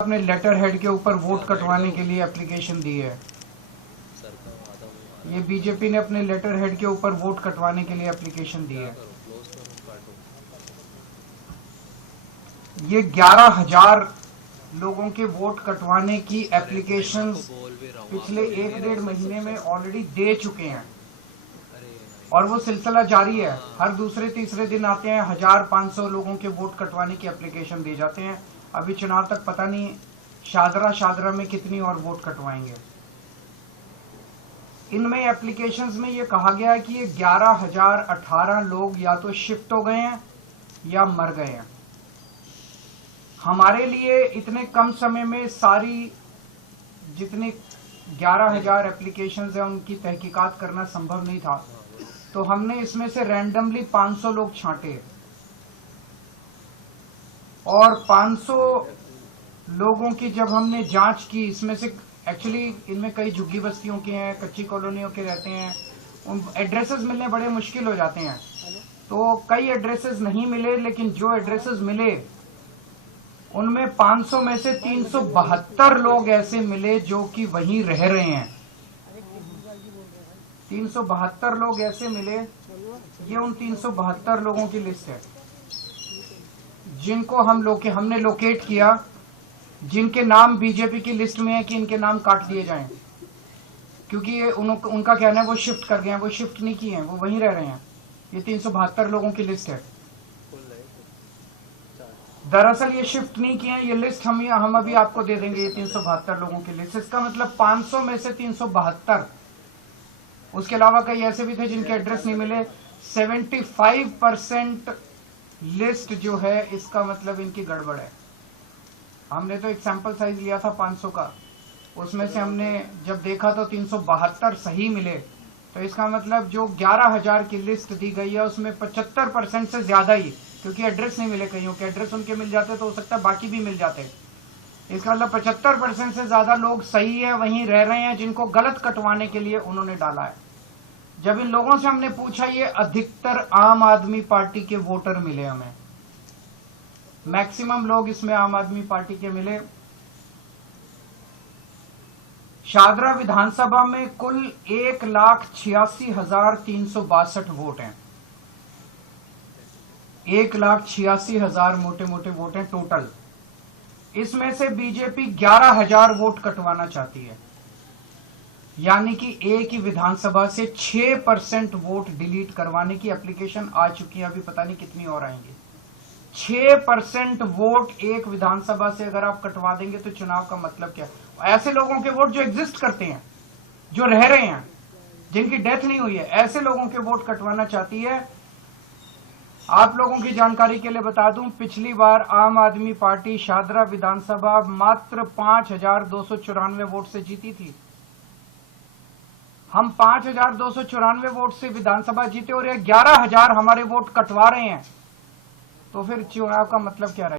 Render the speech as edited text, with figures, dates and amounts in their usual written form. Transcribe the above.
अपने letter head के ऊपर वोट कटवाने के लिए एप्लीकेशन दी है। ये बीजेपी ने अपने लेटर हेड के ऊपर वोट कटवाने के लिए एप्लीकेशन दी है। ये 11,000 लोगों के वोट कटवाने की एप्लीकेशन पिछले 1-1.5 महीने में ऑलरेडी दे चुके हैं और वो सिलसिला जारी है। हर दूसरे तीसरे दिन आते हैं 1,500 लोगों के वोट कटवाने की एप्लीकेशन दे जाते हैं। अभी चुनाव तक पता नहीं शादरा में कितनी और वोट कटवाएंगे। इनमें एप्लीकेशंस में ये कहा गया है कि ये 11,018 लोग या तो शिफ्ट हो गए हैं या मर गए हैं। हमारे लिए इतने कम समय में सारी जितनी 11,000 एप्लीकेशंस हैं उनकी तहकीकात करना संभव नहीं था, तो हमने इसमें से रैंडमली 500 लोग छांटे और 500 लोगों की जब हमने जांच की, इसमें से एक्चुअली इनमें कई झुग्गी बस्तियों के हैं, कच्ची कॉलोनियों के रहते हैं, उन एड्रेसेस मिलने बड़े मुश्किल हो जाते हैं। तो कई एड्रेसेस नहीं मिले, लेकिन जो एड्रेसेस मिले उनमें 500 में से 372 लोग ऐसे मिले जो कि वहीं रह रहे हैं। 372 लोग ऐसे मिले। ये उन 372 लोगों की लिस्ट है जिनको हमने लोकेट किया, जिनके नाम बीजेपी की लिस्ट में है कि इनके नाम काट दिए जाएं, क्योंकि ये उनका कहना है वो शिफ्ट कर गए हैं। वो शिफ्ट नहीं किए हैं, वो वहीं रह रहे हैं। ये 372 लोगों की लिस्ट है। दरअसल ये शिफ्ट नहीं किए हैं। ये लिस्ट हम अभी आपको दे देंगे। ये 372 लोगों की लिस्ट, इसका मतलब 500 में से 372। उसके अलावा कई ऐसे भी थे जिनके एड्रेस नहीं मिले। 75% लिस्ट जो है, इसका मतलब इनकी गड़बड़ है। हमने तो एक सैंपल साइज लिया था 500 का, उसमें से हमने जब देखा तो 372 सही मिले। तो इसका मतलब जो 11,000 की लिस्ट दी गई है उसमें 75% से ज्यादा ही, क्योंकि एड्रेस नहीं मिले, कईयों के एड्रेस उनके मिल जाते तो हो सकता है बाकी भी मिल जाते। इसका मतलब 75% से ज्यादा लोग सही है, वहीं रह रहे हैं, जिनको गलत कटवाने के लिए उन्होंने डाला है। जब इन लोगों से हमने पूछा, ये अधिकतर आम आदमी पार्टी के वोटर मिले हमें। मैक्सिमम लोग इसमें आम आदमी पार्टी के मिले। शादरा विधानसभा में कुल 1,86,362 वोट हैं। 1,86,000 मोटे मोटे वोट हैं टोटल। इसमें से बीजेपी 11,000 वोट कटवाना चाहती है, यानी कि एक ही विधानसभा से 6% वोट डिलीट करवाने की एप्लीकेशन आ चुकी है। अभी पता नहीं कितनी और आएंगी। 6% वोट एक विधानसभा से अगर आप कटवा देंगे तो चुनाव का मतलब क्या? ऐसे लोगों के वोट जो एग्जिस्ट करते हैं, जो रह रहे हैं, जिनकी डेथ नहीं हुई है, ऐसे लोगों के वोट कटवाना चाहती है। आप लोगों की जानकारी के लिए बता दूं, पिछली बार आम आदमी पार्टी शादरा विधानसभा मात्र 5,294 वोट से जीती थी। हम 5,294 वोट से विधानसभा जीते और ये 11,000 हमारे वोट कटवा रहे हैं, तो फिर चुनाव का मतलब क्या रहेगा?